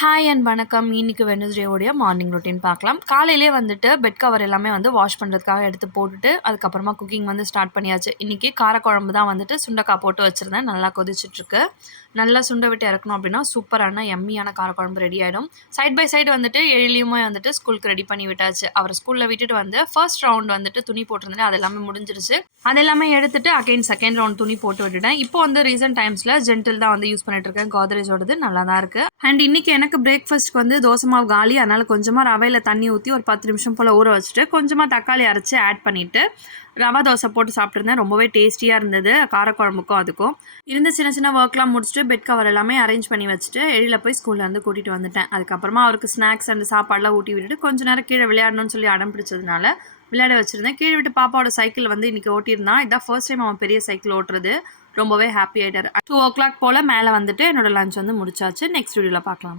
Hi and வணக்கம். இன்னைக்கு Wednesday உடைய மார்னிங் ரொட்டீன் பார்க்கலாம். காலையிலேயே வந்துட்டு பெட் கவர் எல்லாமே வந்து வாஷ் பண்ணுறதுக்காக எடுத்து போட்டுட்டு அதுக்கப்புறமா குக்கிங் வந்து ஸ்டார்ட் பண்ணியாச்சு. இன்றைக்கி காரக்குழம்பு தான் வந்துட்டு சுண்டைக்காய் போட்டு வச்சுருந்தேன். நல்லா கொதிச்சிட்ருக்கு. நல்லா சுண்டை விட்டு இறக்கணும் அப்படின்னா சூப்பரான எம்மியான காரக்குழம்பு ரெடி ஆகிடும். சைட் பை சைடு வந்துட்டு எழிலையுமே வந்துட்டு ஸ்கூலுக்கு ரெடி பண்ணி விட்டாச்சு. அவரை ஸ்கூலில் விட்டுட்டு வந்து ஃபர்ஸ்ட் ரவுண்ட் வந்துட்டு துணி போட்டிருந்தேன். அது எல்லாமே முடிஞ்சிருச்சு. அது எல்லாமே எடுத்துட்டு அகைன் செகண்ட் ரவுண்ட் துணி போட்டு விட்டுட்டேன். இப்போ வந்து ரீசெண்ட் டைம்ஸில் ஜென்டில் தான் வந்து யூஸ் பண்ணிட்டு இருக்கேன். கோத்ரேஜோடது நல்லா தான் இருக்குது. அண்ட் இன்றைக்கி எனக்கு பிரேக்ஃபாஸ்ட்க்கு வந்து தோசை மாவு காலி. அதனால் கொஞ்சமாக ரவையில் தண்ணி ஊற்றி ஒரு 10 நிமிஷம் போல் ஊற வச்சுட்டு கொஞ்சமாக தக்காளி அரைச்சி ஆட் பண்ணிவிட்டு ரவா தோசை போட்டு சாப்பிட்ருந்தேன். ரொம்பவே டேஸ்டியாக இருந்தது. காரக்குழம்புக்கும் அதுக்கும் இருந்து சின்ன சின்ன ஒர்க்லாம் முடிச்சுட்டு பெட் கவர் எல்லாமே அரேஞ்ச் பண்ணி வச்சுட்டு எழில போய் ஸ்கூலில் வந்து கூட்டிகிட்டு வந்துட்டேன். அதுக்கப்புறமா அவருக்கு ஸ்நாக்ஸ் அண்ட் சாப்பாடெலாம் ஊட்டி விட்டுட்டு கொஞ்சம் நேரம் கீழே விளையாடணும்னு சொல்லி அடம் பிடிச்சதுனால விளையாட வச்சுருந்தேன். கீழே விட்டு பாப்பாவோட சைக்கிள் வந்து இன்றைக்கி ஓட்டியிருந்தான். இதான் ஃபர்ஸ்ட் டைம் அவன் பெரிய சைக்கிள் ஓட்டுறது. ரொம்பவே ஹாப்பி ஆகிட்டார். 2 o'clock போல் மேலே வந்துட்டு என்னோடய லஞ்ச் வந்து முடிச்சாச்சு. நெக்ஸ்ட் வீடியோவில் பார்க்கலாம்.